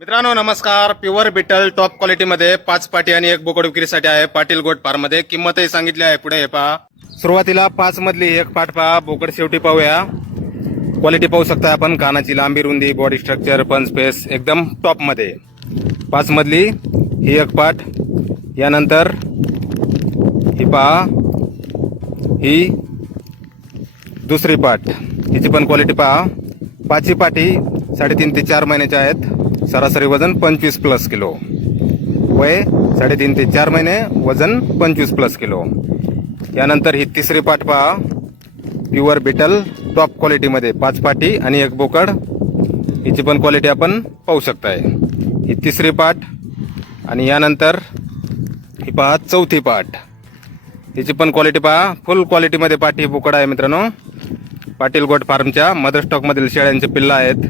मित्रांनो नमस्कार. Pure beetle top क्वालिटीमध्ये पाच पाटी आणि एक बोकड विक्रीसाठी आहे पाटील गोट फार्ममध्ये किंमतही सांगितली आहे. पुढे हे पहा. सुरुवातीला पाच मधली एक पाट पहा. बोकड शेवटी पाहूया. क्वालिटी पाहू शकता आपण. कानाची लांबी रुंदी बॉडी स्ट्रक्चर पण स्पेस एकदम टॉपमध्ये पाच मधली ही एक पाट. यानंतर ही पहा. ही दुसरी पाट. हिची पण क्वालिटी पहा. पाचही पाटी साडेतीन ते चार महिन्याच्या आहेत. सरासरी वजन पंचवीस प्लस किलो. वय साडेतीन ते चार महिने वजन पंचवीस प्लस किलो. यानंतर ही तिसरी पाठ पहा. प्युअर बिटल टॉप क्वालिटीमध्ये पाच पाटी आणि एक बोकड. हिची पण क्वालिटी आपण पाहू शकताय. ही तिसरी पाठ आणि यानंतर ही पहा चौथी पाठ. हिची पण क्वालिटी पहा. फुल क्वालिटीमध्ये पाठी बोकड आहे मित्रांनो. पाटील गोट फार्मच्या मदर स्टॉकमधील शेळ्यांचे पिल्लं आहेत.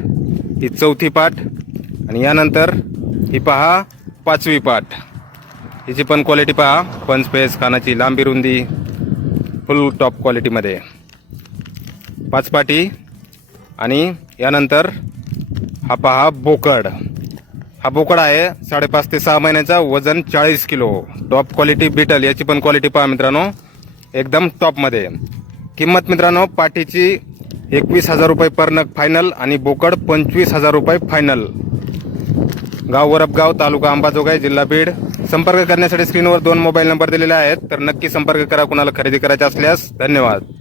ही चौथी पाठ आणि यानंतर ही पहा पाचवी पाट हिची पण क्वालिटी पहा. पंच फेस कानाची लांबी रुंदी फुल टॉप क्वालिटीमध्ये पाच पाटी आणि यानंतर हा पहा बोकड. हा बोकड आहे साडेपाच ते सहा महिन्याचा वजन चाळीस किलो. टॉप क्वालिटी बिटल याची पण क्वालिटी पहा मित्रांनो. एकदम टॉपमध्ये किंमत मित्रांनो पाठीची एकवीस हजार रुपये पर नग फायनल आणि बोकड पंचवीस हजार रुपये फायनल गाव वरपगाव तालुका अंबाजोगाई जिल्हा बीड. संपर्क करण्यासाठी स्क्रीनवर दोन मोबाईल नंबर दिलेले आहेत. तर नक्की संपर्क करा कुणाला खरेदी करायचा असल्यास. धन्यवाद.